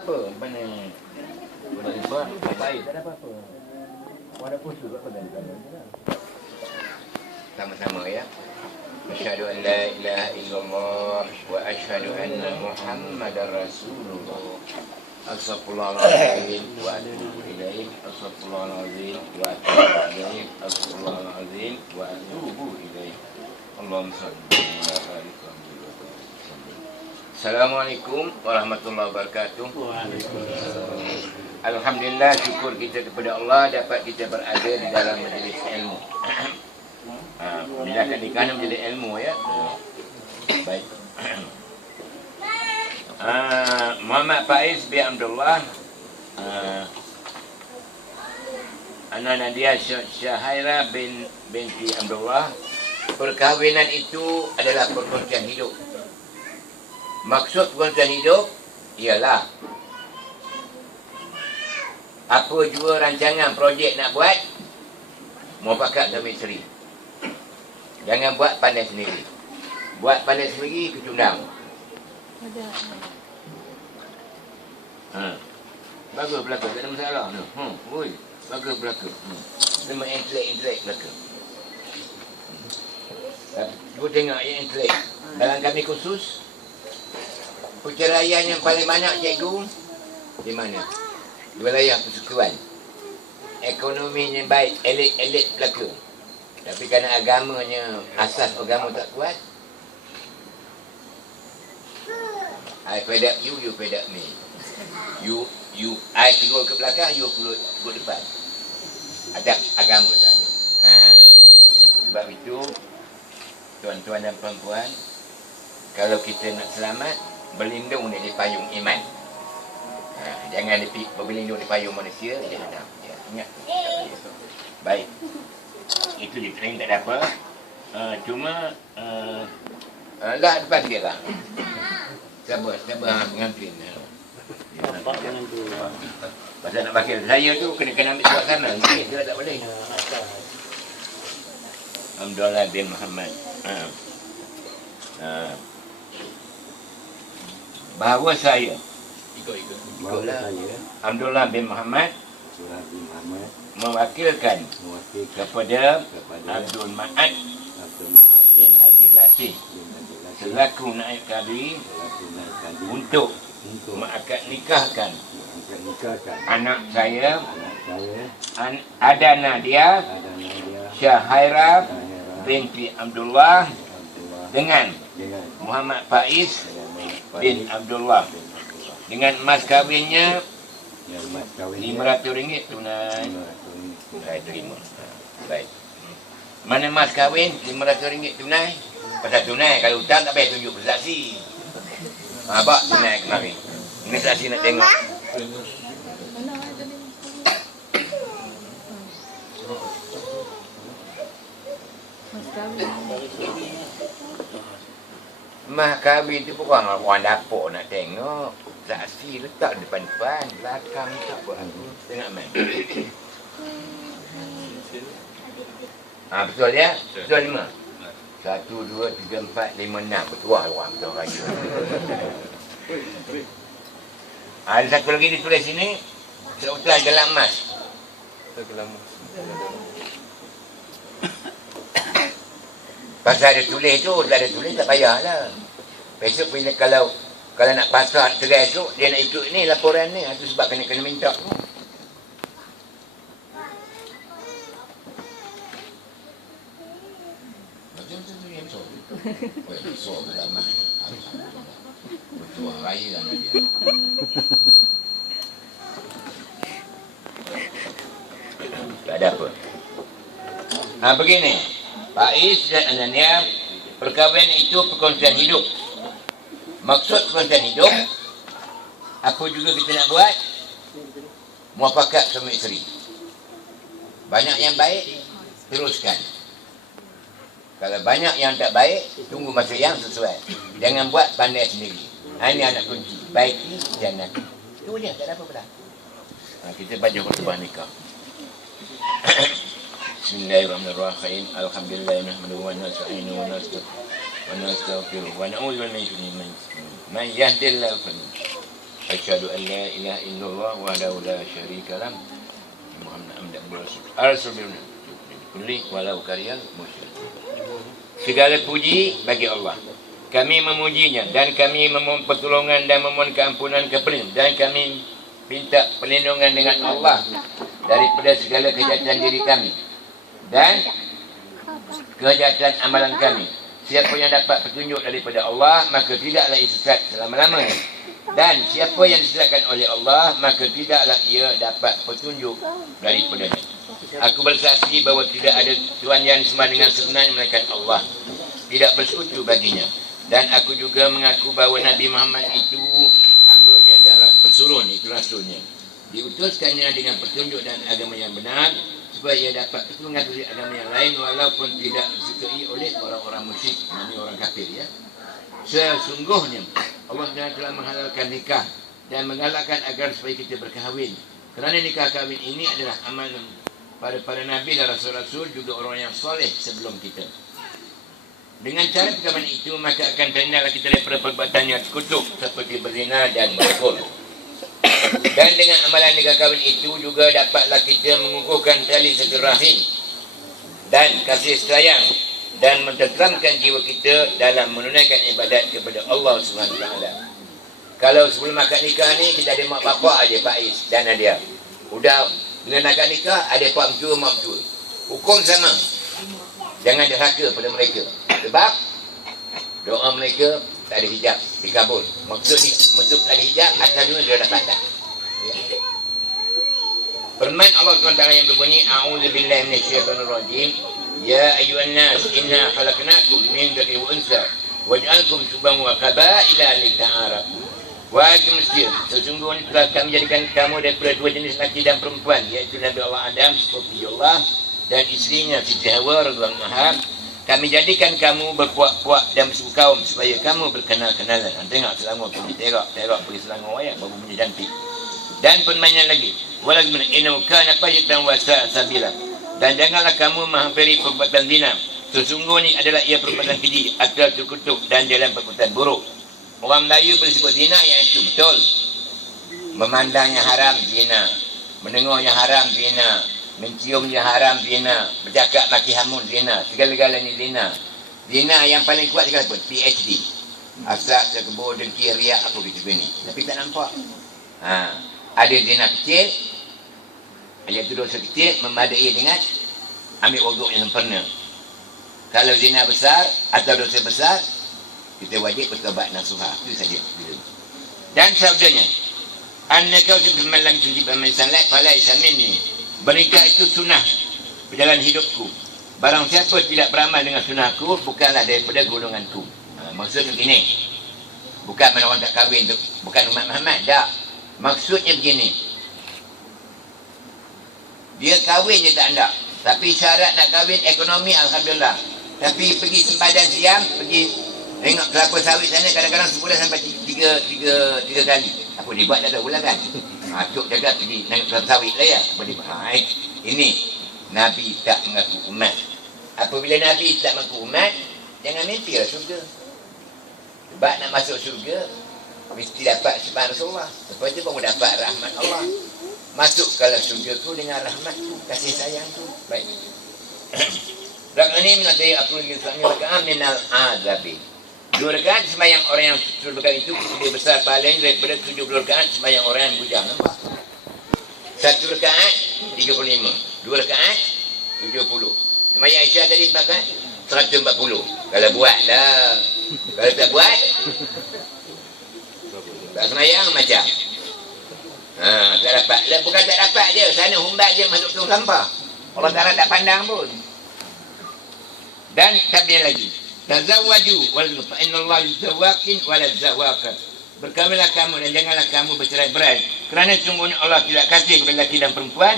Apa? Mana? Boleh lupa? Baik. Tak ada apa-apa. Walaupun tu apa tadi? Sama-sama ya. Asyhadu an la ilaha illallah wa asyhadu anna Muhammadar Rasulullah. Astaghfirullahaladzim wa atubu ilaih. Astaghfirullahaladzim wa atubu ilaih. Astaghfirullahaladzim wa atubu ilaih. Allahumma shalli ala Assalamualaikum warahmatullahi wabarakatuh. Alhamdulillah, syukur kita kepada Allah dapat kita berada di dalam majlis ilmu. Pindahkan ikan menjadi ilmu ya. Baik. Muhammad Faiz bin Abdullah, anak Nadia Syahaira binti Abdullah. Perkahwinan itu adalah perkongsian hidup. Maksud perkongsian hidup ialah apa jua rancangan projek nak buat, muafakat suami isteri. Jangan buat pandai sendiri. Buat pandai sendiri kecundang. Bagus belaka, tak ada masalah tu. Oi, bagus belaka. Memang intelek belaka. Gua tengok yang intelek. Dalam kami khusus, perceraian yang paling banyak cikgu di mana? Di wilayah persukuan. Ekonominya baik, elit belaka. Tapi kerana agamanya, asas agama tak kuat, I fed up you, you fed up me. I keluar ke belakang, you keluar ke depan. Adab agama tak ada. Sebab itu, tuan-tuan dan perempuan, kalau kita nak selamat, berlindung di payung iman. Jangan berlindung di payung manusia. Jangan. Ya, ingat. Baik. Itu je training tak ada apa. Cuma lah depan dia lah. Sabar pengantin. Bapak pengantin. Pasal nak pakai saya tu kena ambil surat sana. Dia tak boleh. Abdullah bin Muhammad. Bahawa saya Abdullah bin Muhammad mewakilkan kepada Abdul Ma'ad bin Haji Latih selaku naib kadi untuk mengakad nikahkan anak saya Ada Nadia Syahaira binti Abdullah dengan Muhammad Faiz bin Abdullah, dengan mas kahwinnya RM500 tunai. Saya terima. Baik. Mana mas kahwin RM500 tunai? Pasal tunai, kalau hutang tak payah tunjuk bersaksi. Abang tunai kemarin. Ini saksi nak tengok. Mas kahwin tu pun orang dapur nak tengok. Saksi letak depan-depan, belakang tak buat aku. Tengok man. Betul ya? Betul 5. 1, 2, 3, 4, 5, 6. Bertuah orang betul raya. Ada satu lagi ditulis sini. Seolah gelang emas. Pasal ada tulis tu, ada tulis tak payahlah. Besok bila kalau nak pasal cerai esok, dia nak ikut ni laporan ni. Itu sebab kena minta tu. Betul raya lah dia. Tak ada apa. Begini. Faiz dan Anania, perkahwinan itu perkongsian hidup. Maksud perkongsian hidup, apa juga kita nak buat, muafakat suami isteri. Banyak yang baik, teruskan. Kalau banyak yang tak baik, tunggu masa yang sesuai. Jangan buat pandai sendiri. Ini anak kunci. Baiki, jangan. Itu je, tak ada apa-apa dah. Kita baca khutbah nikah. Bismillahirrahmanirrahim. Alhamdulillah nahmaduhu wa nasta'inuhu wa nastaghfiruh wa na'udzu billahi min shururi anfusina. Man yahdihillahu Asyhadu an la ilaha illallah wahdahu la syarika lah. Muhammad Rasulullah. Kulli walau kariyal musyrik. Segala puji bagi Allah. Kami memujinya dan kami memohon pertolongan dan memohon keampunan kepada dan kami minta perlindungan dengan Allah daripada segala kejahatan diri kami dan kejahatan amalan kami. Siapa yang dapat petunjuk daripada Allah, maka tidaklah ia sesat selama-lamanya. Dan siapa yang disesatkan oleh Allah, maka tidaklah ia dapat petunjuk daripadanya. Aku bersaksi bahawa tidak ada Tuhan yang disembah dengan sebenarnya melainkan Allah, tidak bersekutu baginya. Dan aku juga mengaku bahawa Nabi Muhammad itu hamba-Nya dan pesulun, itu rasulnya. Diutuskannya dengan petunjuk dan agama yang benar, supaya ia dapat mengakui agama yang lain walaupun tidak disukai oleh orang-orang musyrik, ini orang kafir ya. Sesungguhnya Allah telah menghalalkan nikah dan menggalakkan agar supaya kita berkahwin. Kerana nikah kahwin ini adalah amalan para nabi dan rasul-rasul juga orang yang soleh sebelum kita. Dengan cara perkawinan itu maka akan terhindar kita daripada perbuatan yang kutuk seperti berzina dan berkor. Dan dengan amalan nikah kahwin itu juga dapatlah kita mengukuhkan tali silaturahim dan kasih sayang dan menenteramkan jiwa kita dalam menunaikan ibadat kepada Allah SWT. Kalau sebelum akad nikah ni kita ada mak bapak aja Pak Is dan Nadia. Udah dengan akad nikah ada pak mentua mak mentua. Hukum sama. Jangan derhaka pada mereka. Sebab doa mereka tak ada hijab dikabul. Maksud tak ada hijab atas dunia dia dah patah. Firman Allah SWT yang berbunyi A'udzubillahi minasyaitonirrajim. Ya ayyuhan nas inna khalaqnakum min dzakarin wa untha waj'alnakum syu'uban wa qabaila lita'arafu. Wahai manusia, sesungguhnya telah kami jadikan kamu daripada dua jenis lelaki dan perempuan, iaitu Nabi Allah Adam seperti Allah dan isterinya Siti Hawa radhiyallahu anha. Kami jadikan kamu berpuak-puak dan bersuku kaum supaya kamu berkenal-kenalan. Tengok Selangor pergi terak pergi Selangor ya, baru punya cantik. Dan permainan lagi. Walaupun innahu kana fahishatan wa sa'a sabila. Dan janganlah kamu menghampiri perbuatan zina. Sesungguhnya adalah ia perbuatan keji atau terkutuk dan jalan perbuatan buruk. Orang Melayu boleh sebut zina yang itu betul. Memandangnya haram zina, mendengarnya haram zina, menciumnya haram zina, bercakap maki hamun zina, segala-galanya zina. Zina yang paling kuat sekali pun PhD. Asal sekebur dengki riak apa gitu begini. Tapi tak nampak. Ada zina kecil, iaitu dosa kecil memadai dengan ambil wuduk yang sempurna. Kalau zina besar atau dosa besar, kita wajib bertaubat nasuha. Itu saja. Dan sabdanya, annaka man lam tujib man salat fala isaminni. Berikan itu sunnah berjalan hidupku. Barang siapa tidak beramal dengan sunnahku, bukanlah daripada golonganku. Maksudnya begini. Bukan mana orang tak kahwin tu, bukan umat Muhammad. Tak. Maksudnya begini. Dia kahwin je tak ada. Tapi syarat nak kahwin ekonomi alhamdulillah. Tapi pergi sempadan siam, pergi tengok kelapa sawit sana kadang-kadang sebulan sampai tiga kali. Apa dia buat tak tahu pula kan. Cuk jaga pergi tengok kelapa sawit lah ya. Apa dia buat. Ini Nabi tak mengaku umat. Apabila Nabi tak mengaku umat, jangan mimpi lah syurga. Sebab nak masuk syurga mesti dapat sifat Rasulullah. Lepas tu baru dapat rahmat Allah. Masuk kalau syurga tu dengan rahmat tu, kasih sayang tu. Baik. Rakaat ini mengatai aku lagi suami rakaat minal azabi. 2 rakaat sembahyang orang yang 10 rakaat itu lebih besar paling daripada 70 rakaat sembahyang orang yang bujang. Nampak? 1 rakaat 35, 2 rakaat 70. Sembahyang Aisyah tadi 4 rakaat 140. Kalau buatlah. Kalau tak buat, tak sembahyang macam. Tak dapat. Bukan tak dapat je. Sana humbat je masuk tong sampah. Allah Ta'ala tak pandang pun. Dan tabian lagi. Tazawwaju wal fa innallaha yuzawwaqin wal zawwaqat. Berkahwinlah kamu dan janganlah kamu bercerai-berai. Kerana sungguhnya Allah tidak kasih kepada lelaki dan perempuan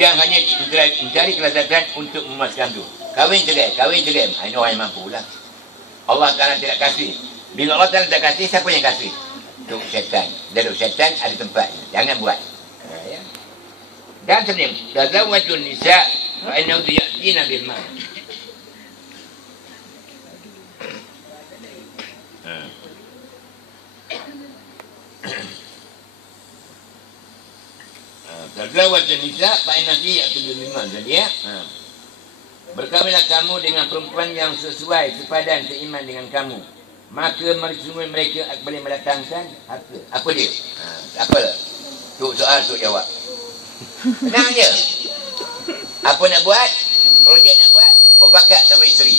yang hanya mencari kelazatan untuk memuaskan tu. Kahwin cerai. Ini orang yang mampu lah. Allah Ta'ala tidak kasih. Bila Allah Ta'ala tak kasih, siapa yang kasih? Duk syaitan. Dan duk syaitan ada tempatnya. Jangan buat. Ya. Dan sebenarnya, tazawwajun nisa' fa innahu ya'tina bil mal. Tazawwajun nisa fa inna fi'atul liman. Jadi ya. Berkahwinlah kamu dengan perempuan yang sesuai, sepadan, seiman dengan kamu. Maka mereka boleh mendatangkan harta. Apa dia? Apa? Tu soal, tu jawab. Tenang je. Apa nak buat? Projek nak buat? Berpakat sama isteri.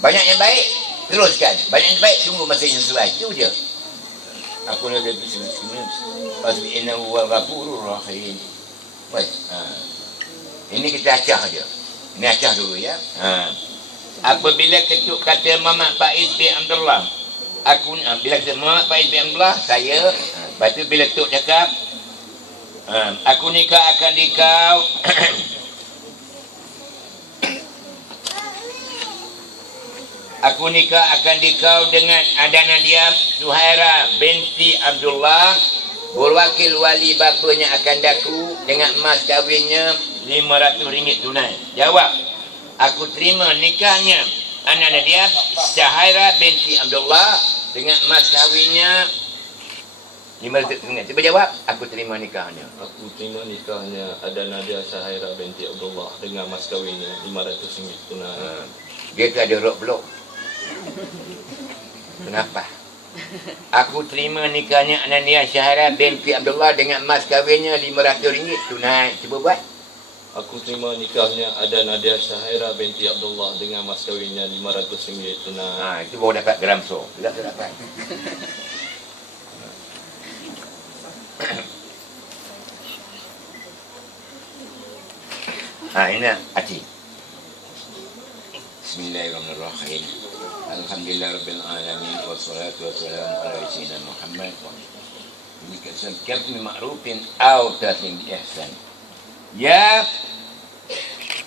Banyak yang baik, teruskan. Banyak yang baik, tunggu masa yang sesuai. Itu je. Aku nak jadi bismillah. Pasbi innahu wal ghafurur rahim. Baik. Ini kita acah je. Ini acah dulu ya. Apabila ketuk kata Muhammad Faiz bin Abdullah, bila kata Muhammad Faiz bin Abdullah, saya, lepas tu bila tuk cakap, aku nikah akan dikau aku nikah akan dikau dengan Adana dia Zuhaira binti Abdullah, berwakil wali bapanya akan daku dengan mas kahwinnya RM500 tunai. Jawab, aku terima nikahnya Adana dia Zuhaira binti Abdullah dengan mas kahwinnya RM500. Cuba jawab, aku terima nikahnya. Aku terima nikahnya Adana dia Zuhaira binti Abdullah dengan mas kahwinnya RM500 tunai. Dia tu ada rock block. Kenapa? Aku terima nikahnya Anania Syahara binti Abdullah dengan mas kahwinnya RM500 tunai. Cuba buat. Aku terima nikahnya Adana dia Syahira binti Abdullah dengan mas kahwinnya RM500 tunai. Itu baru dapat gram so. Tidak dapat. Ini Aci. Bismillahirrahmanirrahim. Alhamdulillah Rabbil Alamin. Wassalatu wassalamu ala Sayyidina Muhammad. Ini kesan kami ma'rufin au taslim bi ihsan. Ya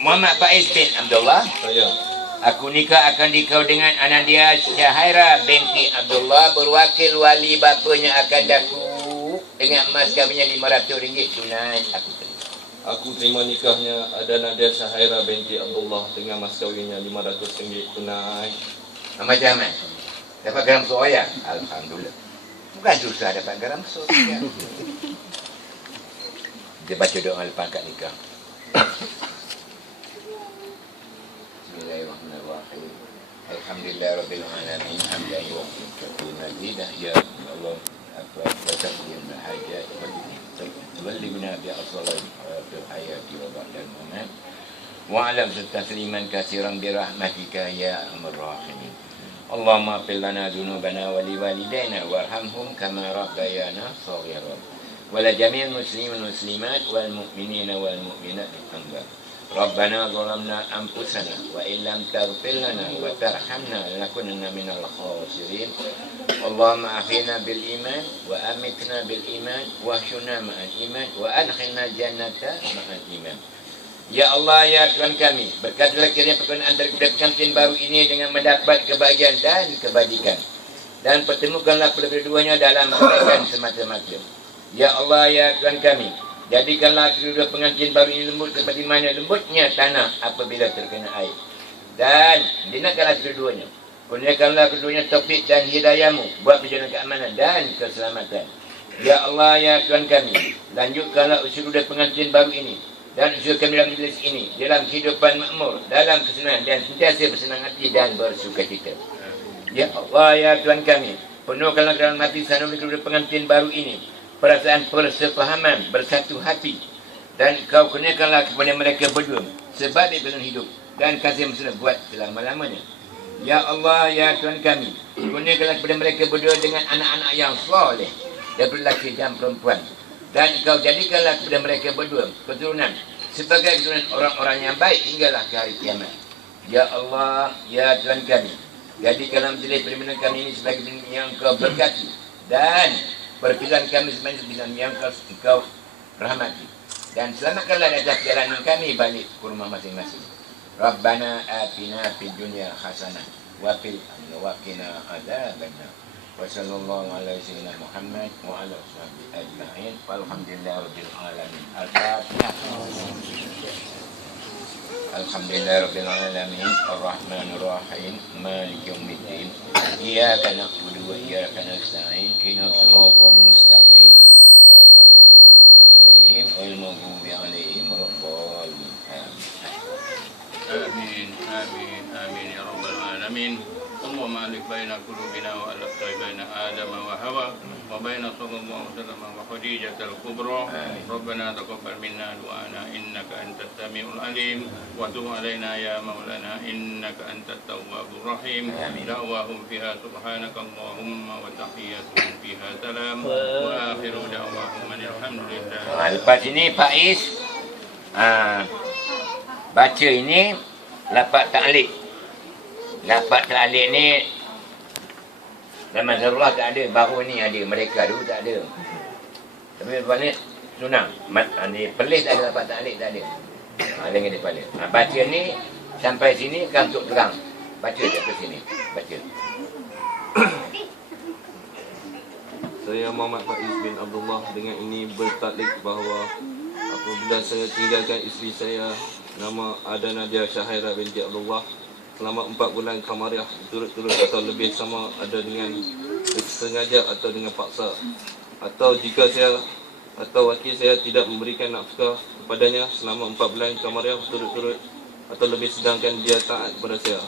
Muhammad Faiz bin Abdullah, Saya, aku nikah akan dikau dengan anak dia Syahira binti Abdullah, berwakil wali bapanya akan daku dengan mas kahwinnya RM500 tunai. aku terima nikahnya Adana dia Syahira binti Abdullah dengan mas kahwinnya RM500 tunai. Macam mana? Dapat garam soya? Alhamdulillah. Bukan susah dapat garam soya. Dia baca doa lepas akad nikah. Bismillahirrahmanirrahim. Alhamdulillah Rabbil Alamin. Hamdan wa syukur nazidah ya Allah. Apa yang berhajat tuballighna bi aslalil hayati wa ba'dal mamat. Wa alam tasliman katsiran bi rahmatika ya arhamar rahimin. Allahumma ighfir lana dhunubana wa liwalidayna warhamhum kama rabbayana shaghiran. Wa la jami'il muslimin muslimat wal mu'minina wal mu'minat amwat. Rabbana zalamna anfusana wa illam taghfir lana wa tarhamna lanakunanna minal khasirin. Allahumma ahyina bil iman wa amitna bil iman wa ahyina ma'al iman wa adkhilna jannata ma'al iman. Ya Allah, ya Tuhan kami, berkatilah kiranya perkenaan antara pengantin baru ini dengan mendapat kebahagiaan dan kebajikan, dan pertemukanlah kedua-duanya dalam kebaikan semata-mata. Ya Allah, ya Tuhan kami, jadikanlah kedua pengantin baru ini lembut seperti mana lembutnya tanah apabila terkena air, dan jinakkanlah keduanya. Kurniakanlah keduanya taufik dan hidayahmu buat perjalanan keamanan dan keselamatan. Ya Allah, ya Tuhan kami, lanjutkanlah usia pengantin baru ini dan usia kami dalam majlis ini dalam kehidupan makmur, dalam kesenangan dan sentiasa bersenang hati dan bersukacita. Ya Allah, ya Tuhan kami, penuhkanlah dalam hati sanubari kedua pengantin baru ini perasaan persefahaman, bersatu hati, dan kau kurniakanlah kepada mereka berdua sebab dalam hidup dan kasih mesra buat selama-lamanya. Ya Allah, ya Tuhan kami, kurniakanlah kepada mereka berdua dengan anak-anak yang soleh daripada lelaki dan perempuan, dan kau jadikanlah kepada mereka berdua keturunan sebagai keturunan orang-orang yang baik hinggalah ke hari kiamat. Ya Allah, ya Tuhan kami, jadikanlah majlis perlindungan kami ini sebagai yang kau berkati, dan perpilihan kami sebagai pilihan yang kau rahmati, dan selamatkanlah atas jalanan kami balik ke rumah masing-masing. Rabbana atina fid dunya hasanah wa fil akhirati wa qina adzabannar. Wa sallallahu ala sayyidina Muhammad wa ala sahbihi ajma'in. Walhamdulillahi rabbil alamin. Al-Fatihah. Alhamdulillahi rabbil alamin. Ar-Rahmanir Rahim. Maliki yaumiddin. Iyyaka na'budu wa iyyaka nasta'in. Ihdinas siratal mustaqim. Siratal ladzina an'amta 'alaihim العالمين اللهم ألف بين قلوبنا وألفت بين آدم وحواء وبين صلى الله عليه وسلم وخديجة الكبرى ربنا تقبل منا دعانا إنك أنت السميع العليم وتب علينا يا مولانا إنك أنت التواب الرحيم دعواهم فيها سبحانك اللهم وتحياتهم فيها سلام وآخر دعواهم أن الحمد لله. Lepas ini Pak Is baca ini lafaz ta'liq. Lafaz ta'liq ni zaman Rasulullah tak ada, baru ni ada, mereka dulu tak ada. Tapi lepas ni sunang. Ni Perlis tak ada lafaz ta'liq, tak ada. Dengan dia pada. Baca ni sampai sini kan untuk terang. Baca je ke sini. Baca. Saya Muhammad Faiz bin Abdullah dengan ini bertaklik bahawa apabila saya tinggalkan isteri saya nama Ada Nadia Syahira binti Abdullah selama 4 bulan kamariah turut-turut atau lebih sama ada dengan sengaja atau dengan paksa, atau jika saya atau wakil saya tidak memberikan nafkah kepadanya selama 4 bulan kamariah turut-turut atau lebih sedangkan dia taat kepada saya,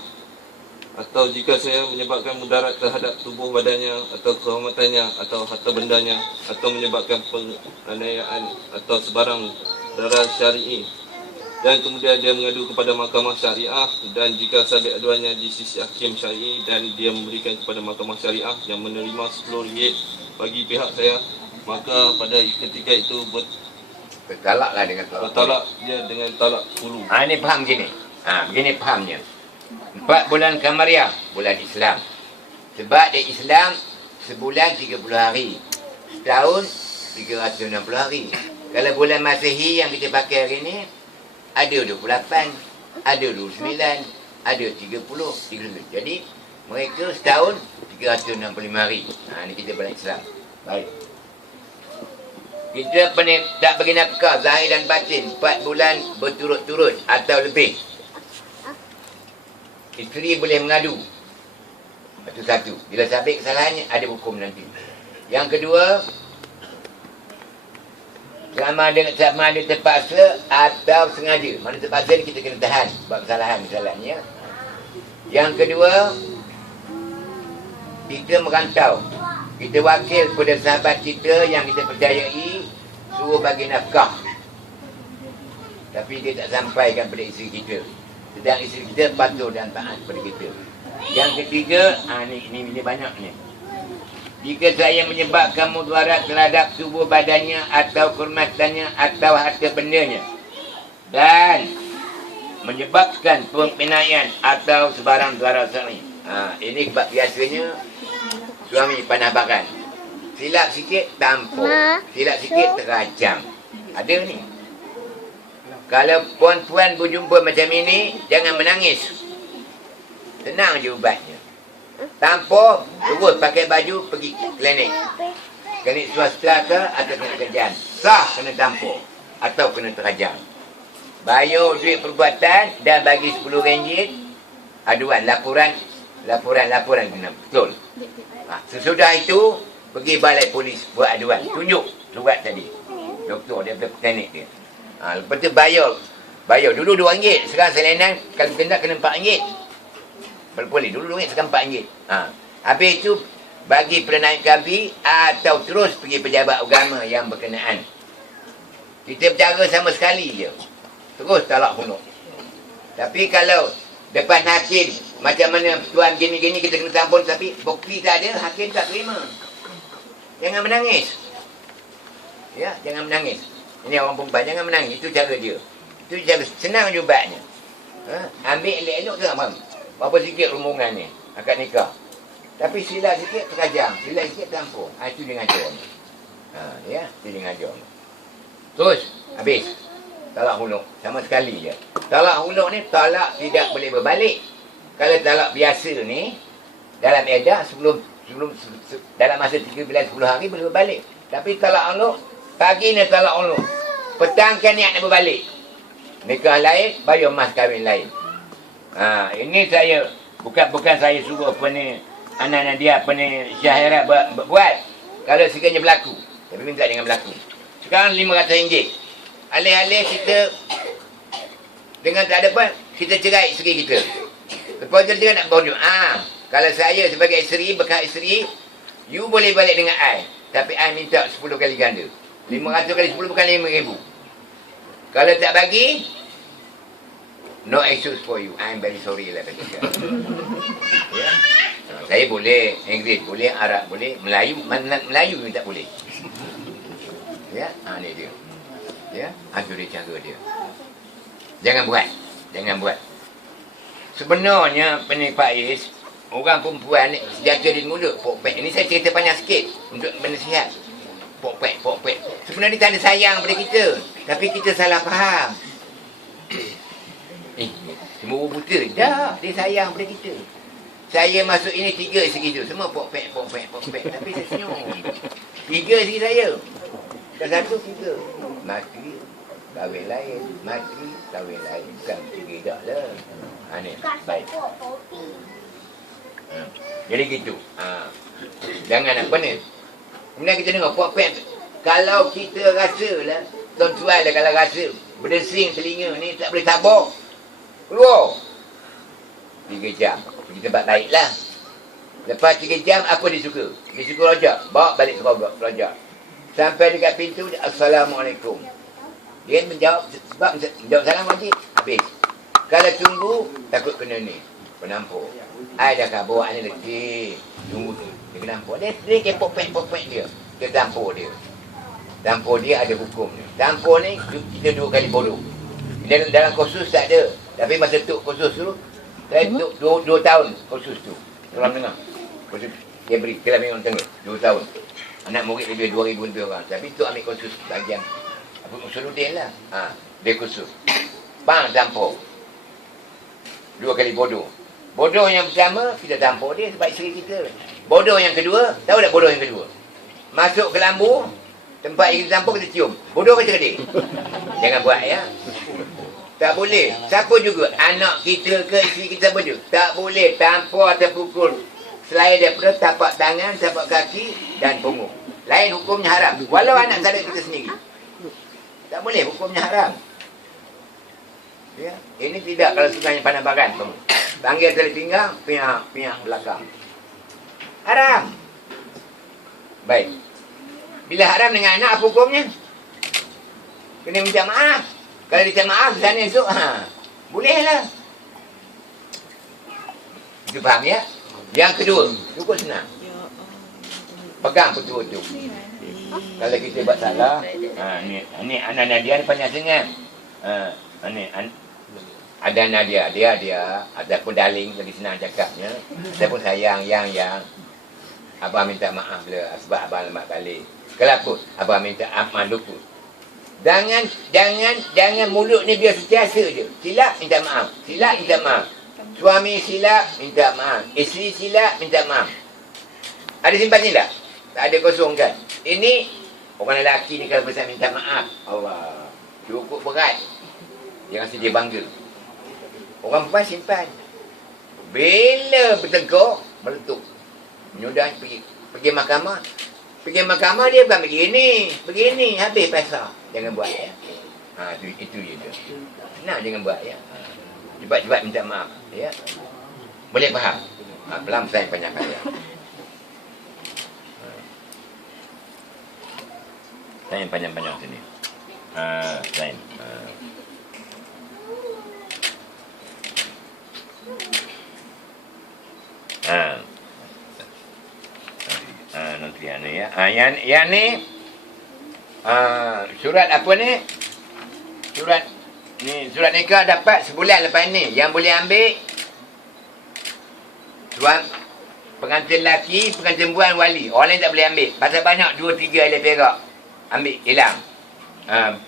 atau jika saya menyebabkan mudarat terhadap tubuh badannya atau kehormatannya atau harta bendanya, atau menyebabkan penganiayaan atau sebarang darar syar'i, dan kemudian dia mengadu kepada mahkamah syariah, dan jika sabit aduannya di sisi hakim syar'i dan dia memberikan kepada mahkamah syariah yang menerima RM10 bagi pihak saya, maka pada ketika itu Bertalaklah dengan talak. bertalak dia dengan talak hulu. Ini faham gini. Begini fahamnya. 4 bulan kamariah, bulan Islam. Sebab dia Islam sebulan 30 hari. Setahun 360 hari. Kalau bulan Masehi yang kita pakai hari ni ada 28, ada 29, ada 30, 30. Jadi mereka setahun 365 hari. Ini kita bulan Islam. Baik. Kita tak bagi nafkah zahir dan batin 4 bulan berturut-turut atau lebih. Isteri boleh mengadu. Itu satu. Bila sabit kesalahannya, ada hukum nanti. Yang kedua, sama ada terpaksa atau sengaja. Mana terpaksa ni kita kena tahan sebab kesalahan-kesalahannya. Yang kedua, kita merantau. Kita wakil kepada sahabat kita yang kita percayai, suruh bagi nafkah. Tapi dia tak sampaikan pada isteri kita. Sedang isteri kita patuh dan taat pada kita. Yang ketiga, ini banyak ni. Jika saya menyebabkan mudarat terhadap tubuh badannya atau kehormatannya atau harta bendanya dan menyebabkan penganiayaan atau sebarang darar syar'i. Ini biasanya suami panah bakan. Silap sikit tampuk, silap sikit terajam. Ada ni. Kalau puan-puan berjumpa macam ini, jangan menangis. Tenang je ubatnya. Tampuk, terus pakai baju pergi klinik. Klinik swasta ke atau klinik kerajaan. Sah kena tampuk atau kena terajam. Bayar duit perbuatan dan bagi RM10. Aduan, laporan kena betul. Sesudah itu pergi balai polis buat aduan. Tunjuk surat tadi. Doktor dia klinik dia. Lepas tu bayar dulu RM2. Sekarang salinan kalau kena RM4. Boleh dulu RM2 sekarang RM4. Habis itu bagi penaik kabi atau terus pergi pejabat agama yang berkenaan. Kita bercara sama sekali je. Terus talak hunuk. Tapi kalau depan hakim macam mana tuan gini-gini kita kena tampun tapi bukti tak ada, hakim tak terima. Jangan menangis. Ya, jangan menangis. Ini orang perempuan, jangan menangis. Itu cara dia. Itu cara senang jubatnya. Ambil elok-elok tu abang. Berapa sikit rombongan ni akad nikah. Tapi silap sikit terajam, silap sikit tampung. Itu dia ngajar. Ya, itu dia ngajar. Terus habis. Talak huluk sama sekali je. Talak huluk ni talak tidak boleh berbalik. Kalau talak biasa ni dalam edah sebelum dalam masa 13-10 hari boleh berbalik. Tapi talak huluk pagi ni talak huluk. Petang kan niat nak berbalik. Nikah lain, bayar mas kahwin lain. Ini saya bukan saya suruh apa ni anak dia apa ni Syahira buat. Kalau sekiranya berlaku, tapi minta jangan berlaku. Sekarang RM500. Alih-alih kita dengan tak ada apa, kita cerai isteri kita. Lepas tu dia nak bodoh. Kalau saya sebagai isteri, bekas isteri, you boleh balik dengan I. Tapi I minta 10 kali ganda. 500 kali 10 bukan 5,000. Kalau tak bagi, no excuse for you. I'm very sorry lah kata dia. Ya? Saya boleh, Inggeris boleh, Arab boleh, Melayu, Melayu pun tak boleh. Ya, ni dia. Ya, itu dia cara dia. Jangan buat. Sebenarnya Pak Is, orang perempuan ni sejata di mulut pokpek. Ini saya cerita panjang sikit untuk menasihat. Pokpek. Sebenarnya dia tak ada sayang pada kita, tapi kita salah faham. Semua buta. Dah, dia sayang pada kita. Saya masuk ini 3 segi tu. Semua pokpek. Tapi saya senyum. 3 segi saya. Tak 1, 3. Mati, kahwin lain. Mati, kahwin lain. Bukan 3 dah lah. Ni, baik. Jadi gitu. Jangan apa ni. Kemudian kita dengar pokpek. Kalau kita rasa lah, tuan-tuan lah kalau rasa berdesing telinga ni tak boleh tabur. Keluar 3 jam. Pergi tempat lain lah. Lepas 3 jam, apa dia suka? Dia suka rojak. Bawa balik rojak. Sampai dekat pintu, Assalamualaikum. Dia menjawab, sebab menjawab salam wajib. Habis. Kalau tunggu, takut kena ni. Penampur. I dah kan bawa ni letih. Tunggu tu. Dia penampur. Dia kepok-pek dia. Dia tampur dia. Tampur dia ada hukumnya. Tampur ni, kita 2 kali bodoh. Dalam kursus tak ada. Tapi masa tuk kursus tu, saya tuk 2 tahun kursus tu. Orang dengar. Kursus dia beri Kelang Tengah 2 tahun. Anak murid lebih 2,000 lebih orang. Tapi tuk ambil kursus bahagian apa Usuluddin lah. Dia kursus. Bang tampur. 2 kali bodoh. Bodoh yang pertama, kita tampur dia sebab isteri kita. Bodoh yang kedua, tahu tak bodoh yang kedua? Masuk ke lambu, tempat yang kita tampur kita cium. Bodoh ke cerdik? Jangan buat ya. Tak boleh. Siapa juga, anak kita ke isteri kita pun juga. Tak boleh tampur atau pukul. Selain daripada tapak tangan, tapak kaki dan punggung. Lain hukumnya haram. Walau anak saudara kita sendiri. Tak boleh, hukumnya haram. Ya. Ini tidak kalau sukanya pandang bagan. Panggil tali pinggang, pihak belakang. Haram. Baik. Bila haram dengan anak, apa hukumnya? Kena minta maaf. Kalau minta maaf, sana esok, bolehlah. Itu faham ya? Yang kedua, cukup senang. Pegang betul-betul. Kalau kita buat salah, ni anak Nadia ni panjang sangat. Ada Nadia, dia ataupun darling lagi senang cakapnya. Ataupun sayang, yang abang minta maaf lah sebab abang lambat balik. Kenapa? Abang minta maaf lupa. Jangan mulut ni biar sentiasa je. Silap minta maaf. Suami silap minta maaf. Isteri silap minta maaf. Ada simpan ni tak? Tak ada kosong kan? Ini orang lelaki ni kalau besar minta maaf. Allah, cukup berat. Dia rasa dia bangga. Orang perempuan simpan. Bila bertengkar, meletup. Menyudah pergi mahkamah. Pergi mahkamah dia bukan begini, habis pasal. Jangan buat ya. Itu je dia. Nah, jangan buat ya. Cepat-cepat minta maaf ya. Boleh faham? Pelan saya banyak kali. Saya panjang-panjang sini. Lain. Nanti ya. Yang ni surat apa ni? Surat nikah dapat sebulan lepas ni. Yang boleh ambil pengantin lelaki, pengantin perempuan, wali. Orang lain tak boleh ambil. Pasal banyak 2-3 helai perak. Ambil, hilang.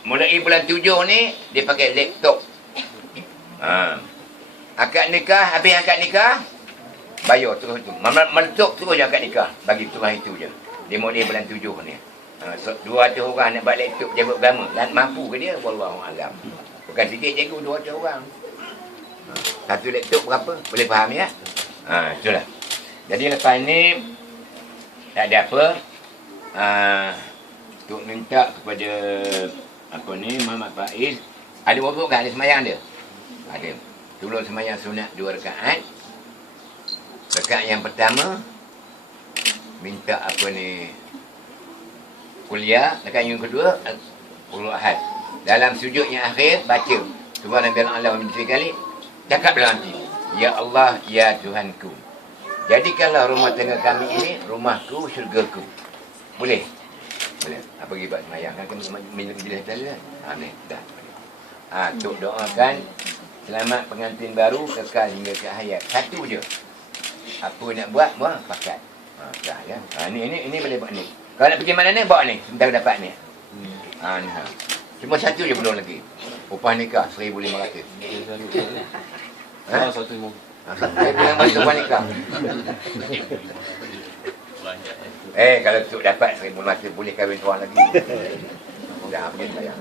Mulai bulan 7 ni, dia pakai laptop. Akad nikah, habis akad nikah, bayar terus tu. Meletup terus je akad nikah. Bagi terus itu je. Dia mulai bulan 7 ni. 200 orang nak buat laptop jaga agama. Mampu ke dia? Wallahualam. Bukan sikit jaga 200 orang. Satu laptop berapa? Boleh faham ya? Itulah. Jadi lepas ni, tak ada apa. Untuk minta kepada apa ni, Muhammad Faiz. Ada wuduk kan? Ada semayang dia? Ada. Tolong semayang sunat 2 rakaat. Rakaat yang pertama minta apa ni kuliah. Rakaat yang kedua Qul Ahad. Dalam sujud yang akhir baca Subhanallah Allah min kali. Cakap dalam hati, ya Allah, ya Tuhanku. Jadi kalau rumah tangga kami ini rumahku, syurgaku. Boleh? Boleh. Apa pergi buat semayang kan bila tadi kan? Ni dah. Tok doakan selamat pengantin baru kekal hingga ke hayat. Satu je. Apa nak buat, pakat. Dah ya. Ini boleh buat ni. Kalau nak pergi mana ni, bawa ni. Sebentar dapat ni. Ni. Cuma satu je belum lagi. Upah nikah 1,500. Satu Saya bilang masuk upah nikah. Kalau tu dapat 1,500 boleh kahwin seorang lagi. Dah, pergi sayang.